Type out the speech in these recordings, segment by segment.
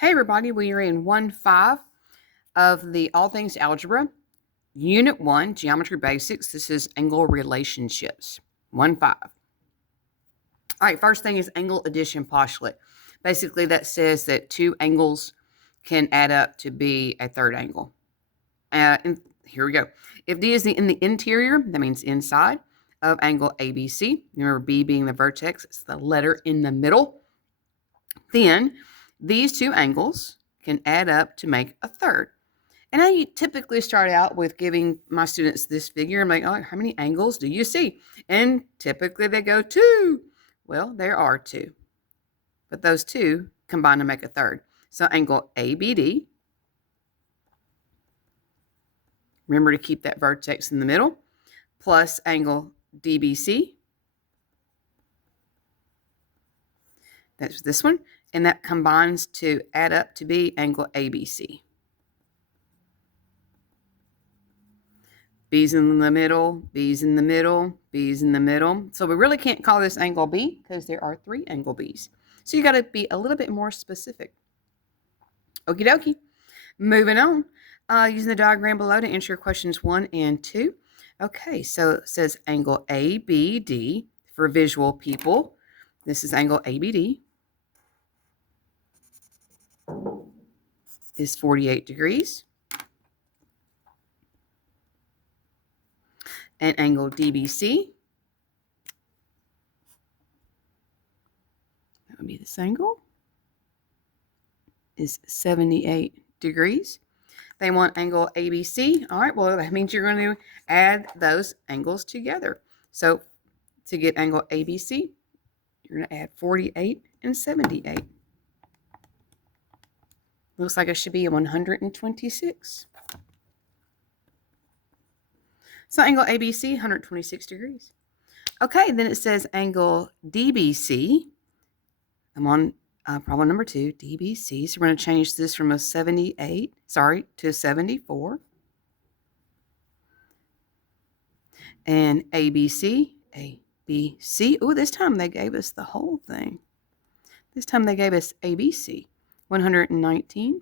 Hey everybody, we are in 1-5 of the All Things Algebra, Unit 1, Geometry Basics. This is angle relationships, 1-5. All right, first thing is angle addition postulate. Basically, that says that two angles can add up to be a third angle. And here we go. If D is in the interior, that means inside, of angle ABC, remember B being the vertex, it's the letter in the middle, then these two angles can add up to make a third. And I typically start out with giving my students this figure. I'm like, oh, how many angles do you see? And typically they go 2. Well, there are 2. But those 2 combine to make a third. So angle ABD, remember to keep that vertex in the middle, plus angle DBC, that's this one, and that combines to add up to be angle ABC. B's in the middle, B's in the middle, B's in the middle. So we really can't call this angle B because there are 3 angle B's. So you got to be a little bit more specific. Okie dokie. Moving on. Using the diagram below to answer questions 1 and 2. Okay, so it says angle ABD for visual people. This is angle ABD. Is 48 degrees. And angle DBC, that would be this angle, is 78 degrees. They want angle ABC. All right, well, that means you're going to add those angles together. So to get angle ABC, you're going to add 48 and 78. Looks like it should be 126. So angle ABC, 126 degrees. Okay, then it says angle DBC. I'm on problem number 2, DBC. So we're going to change this from a 78, to 74. And ABC, ABC. Oh, this time they gave us the whole thing. This time they gave us ABC, 119.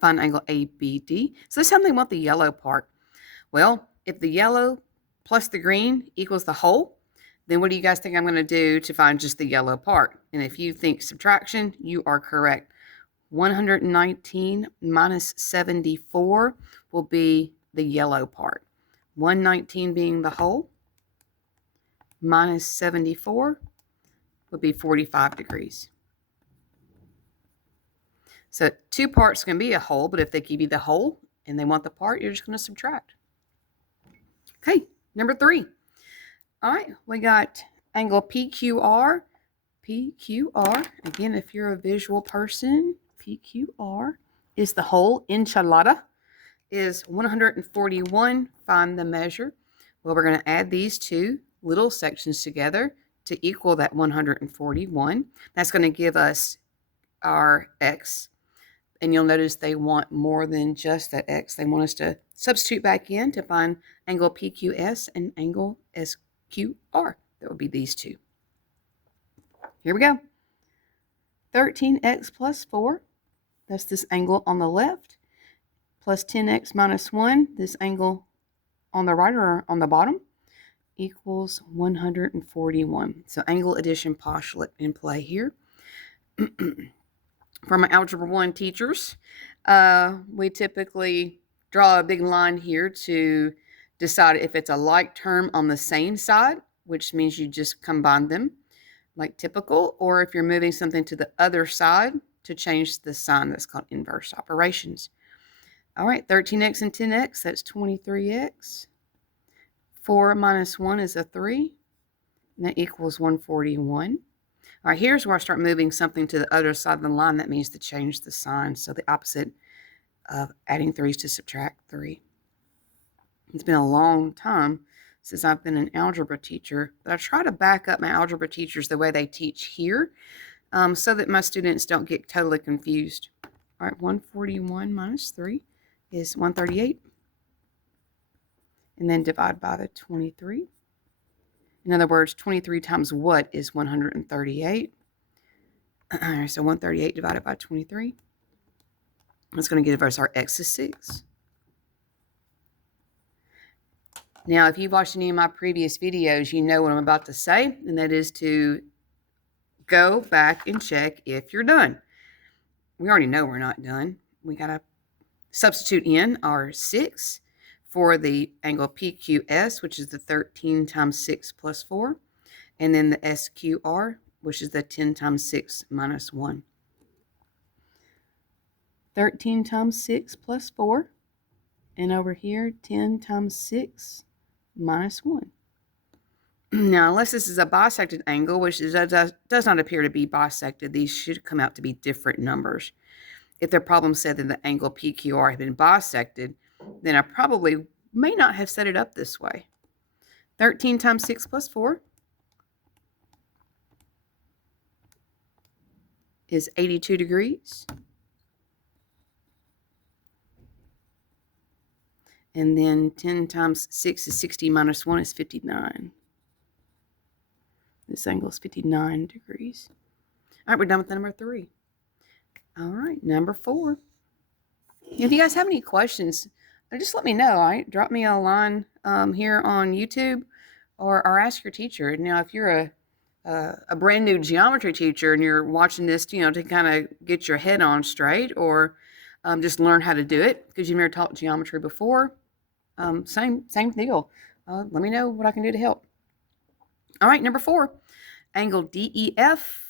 Find angle ABD. So this time they want the yellow part. Well, if the yellow plus the green equals the whole, then what do you guys think I'm going to do to find just the yellow part? And if you think subtraction, you are correct. 119 minus 74 will be the yellow part. 119 being the whole minus 74 would be 45 degrees. So 2 parts can be a whole, but if they give you the whole and they want the part, you're just going to subtract. Okay, number 3. All right, we got angle PQR. PQR, again, if you're a visual person, PQR is the whole. Enchilada is 141. Find the measure. Well, we're going to add these 2 little sections together to equal that 141. That's going to give us our x. And you'll notice they want more than just that x. They want us to substitute back in to find angle PQS and angle SQR. That would be these 2. Here we go. 13x plus 4. That's this angle on the left. Plus 10x minus 1. This angle on the right or on the bottom equals 141. So angle addition postulate in play here. For my Algebra 1 teachers, we typically draw a big line here to decide if it's a like term on the same side, which means you just combine them like typical, or if you're moving something to the other side to change the sign. That's called inverse operations. All right, 13x and 10x, that's 23x. 4 minus 1 is a 3, and that equals 141. All right, here's where I start moving something to the other side of the line. That means to change the sign. So the opposite of adding 3 is to subtract 3. It's been a long time since I've been an algebra teacher, but I try to back up my algebra teachers the way they teach here so that my students don't get totally confused. All right, 141 minus 3 is 138. And then divide by the 23. In other words, 23 times what is 138? So 138 divided by 23. That's going to give us our x is 6. Now, if you've watched any of my previous videos, you know what I'm about to say, and that is to go back and check if you're done. We already know we're not done. We got to substitute in our 6 for the angle PQS, which is the 13 times 6 plus 4, and then the SQR, which is the 10 times 6 minus 1. 13 times 6 plus 4, and over here, 10 times 6 minus 1. Now, unless this is a bisected angle, which does not appear to be bisected, these should come out to be different numbers. If the problem said that the angle PQR had been bisected, then I probably may not have set it up this way. 13 times 6 plus 4 is 82 degrees. And then 10 times 6 is 60 minus 1 is 59. This angle is 59 degrees. All right, we're done with number 3. All right, number 4. If you guys have any questions, just let me know. All right, drop me a line here on YouTube, or ask your teacher. Now, if you're a brand new geometry teacher and you're watching this, to kind of get your head on straight, or just learn how to do it because you've never taught geometry before, same deal. Let me know what I can do to help. All right, number 4, angle DEF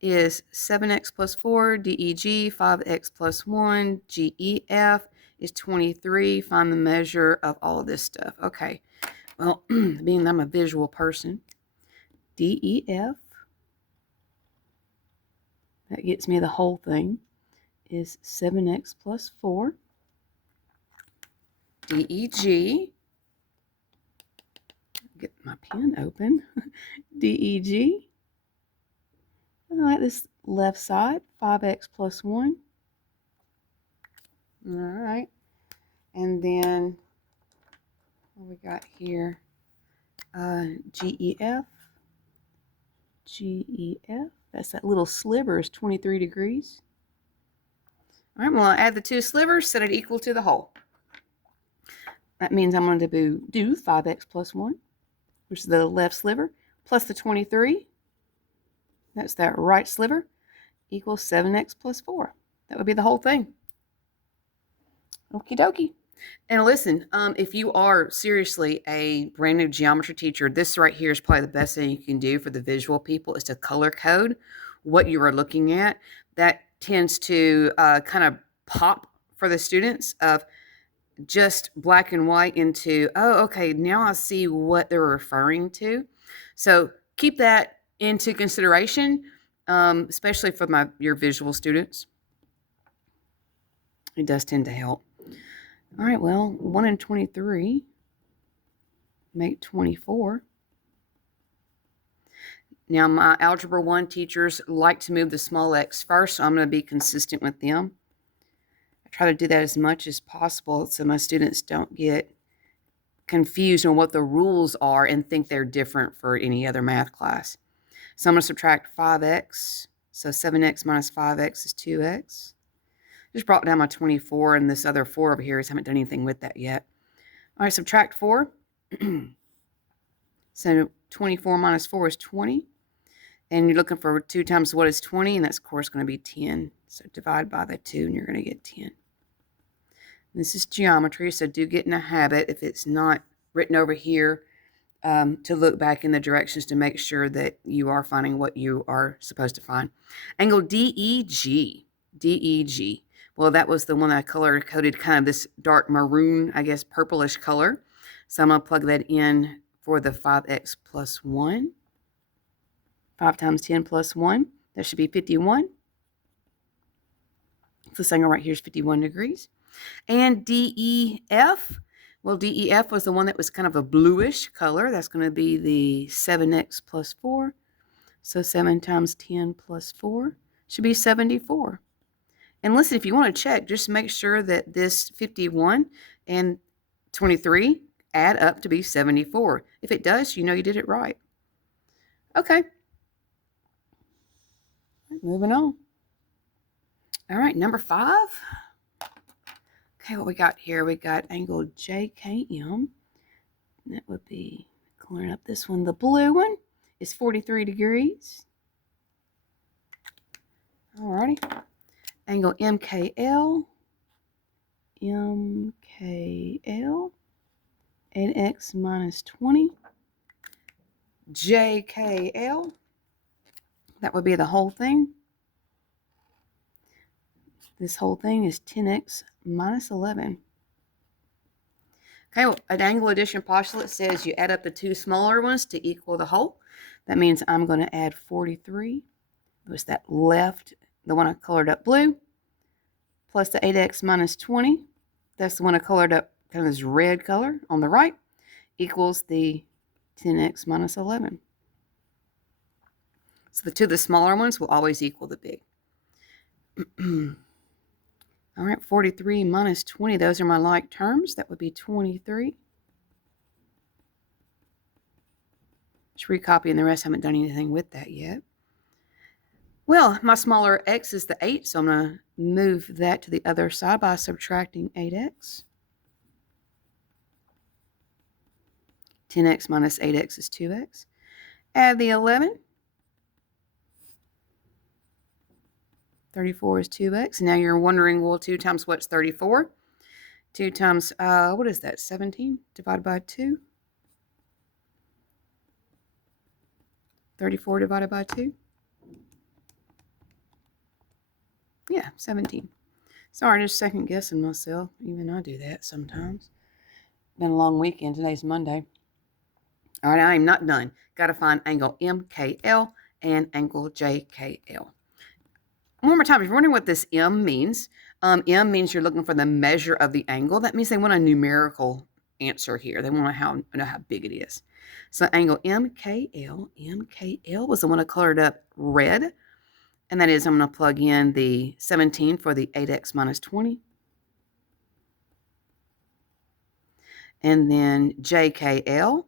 is 7x plus 4, DEG 5x plus 1, GEF is 23. Find the measure of all of this stuff. Okay, well, being I'm a visual person, DEF, that gets me the whole thing, is 7x plus 4. DEG, get my pen open, DEG, I like this left side, 5x plus 1. All right, and then what we got here, GEF, that's that little sliver, is 23 degrees. All right, well, I'll add the 2 slivers, set it equal to the whole. That means I'm going to do 5x plus 1, which is the left sliver, plus the 23, that's that right sliver, equals 7x plus 4. That would be the whole thing. Okie dokie. And listen, if you are seriously a brand new geometry teacher, this right here is probably the best thing you can do for the visual people, is to color code what you are looking at. That tends to kind of pop for the students of just black and white into, oh, okay, now I see what they're referring to. So keep that into consideration, especially for your visual students. It does tend to help. All right, well, 1 and 23 make 24. Now, my Algebra 1 teachers like to move the small x first, so I'm going to be consistent with them. I try to do that as much as possible so my students don't get confused on what the rules are and think they're different for any other math class. So I'm going to subtract 5x. So 7x minus 5x is 2x. Just brought down my 24, and this other 4 over here. I haven't done anything with that yet. All right, subtract 4. So 24 minus 4 is 20. And you're looking for 2 times what is 20, and that's, of course, going to be 10. So divide by the 2, and you're going to get 10. This is geometry, so do get in a habit, if it's not written over here, to look back in the directions to make sure that you are finding what you are supposed to find. Angle DEG. DEG. Well, that was the one that I color-coded kind of this dark maroon, I guess, purplish color. So I'm going to plug that in for the 5x plus 1. 5 times 10 plus 1. That should be 51. This angle right here is 51 degrees. And DEF. Well, DEF was the one that was kind of a bluish color. That's going to be the 7x plus 4. So 7 times 10 plus 4 should be 74. And listen, if you want to check, just make sure that this 51 and 23 add up to be 74. If it does, you know you did it right. Okay. Moving on. All right, number 5. Okay, what we got here? We got angle JKM. That would be clearing up this one. The blue one is 43 degrees. All righty. Angle MKL. MKL. 8x minus 20. JKL. That would be the whole thing. This whole thing is 10x minus 11. Okay, well, an angle addition postulate says you add up the two smaller ones to equal the whole. That means I'm going to add 43. It was that left, the one I colored up blue, plus the 8x minus 20. That's the one I colored up kind of this red color on the right, equals the 10x minus 11. So the two of the smaller ones will always equal the big. All right, 43 minus 20, those are my like terms. That would be 23. Just recopying the rest. I haven't done anything with that yet. Well, my smaller x is the 8, so I'm going to move that to the other side by subtracting 8x. 10x minus 8x is 2x. Add the 11. 34 is 2x. Now you're wondering, well, 2 times what's 34? 2 times, what is that, 17 divided by 2? 34 divided by 2? Yeah, 17. Sorry, just second guessing myself. Even I do that sometimes. Been a long weekend. Today's Monday. All right, I am not done. Got to find angle MKL and angle JKL. One more time, if you're wondering what this M means, M means you're looking for the measure of the angle. That means they want a numerical answer here. They want to know how big it is. So angle MKL was the one I colored up red. And that is, I'm going to plug in the 17 for the 8x minus 20. And then JKL.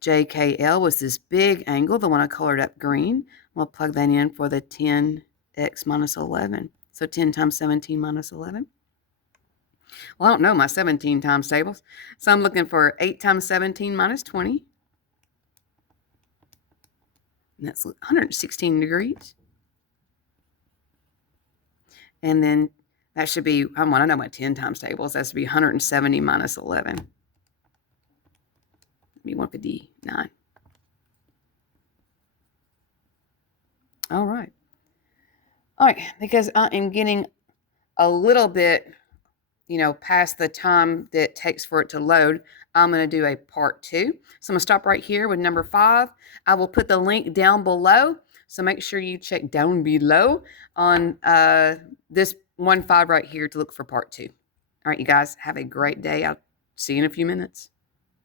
JKL was this big angle, the one I colored up green. I'm going to plug that in for the 10x minus 11. So 10 times 17 minus 11. Well, I don't know my 17 times tables. So I'm looking for 8 times 17 minus 20. And that's 116 degrees. And then that should be, I know my 10 times tables. That should be 170 minus 11. That'd be 159. All right. All right, because I am getting a little bit, past the time that it takes for it to load, I'm going to do a part 2. So I'm going to stop right here with number 5. I will put the link down below. So make sure you check down below on this 1-5 right here to look for part 2. All right, you guys, have a great day. I'll see you in a few minutes.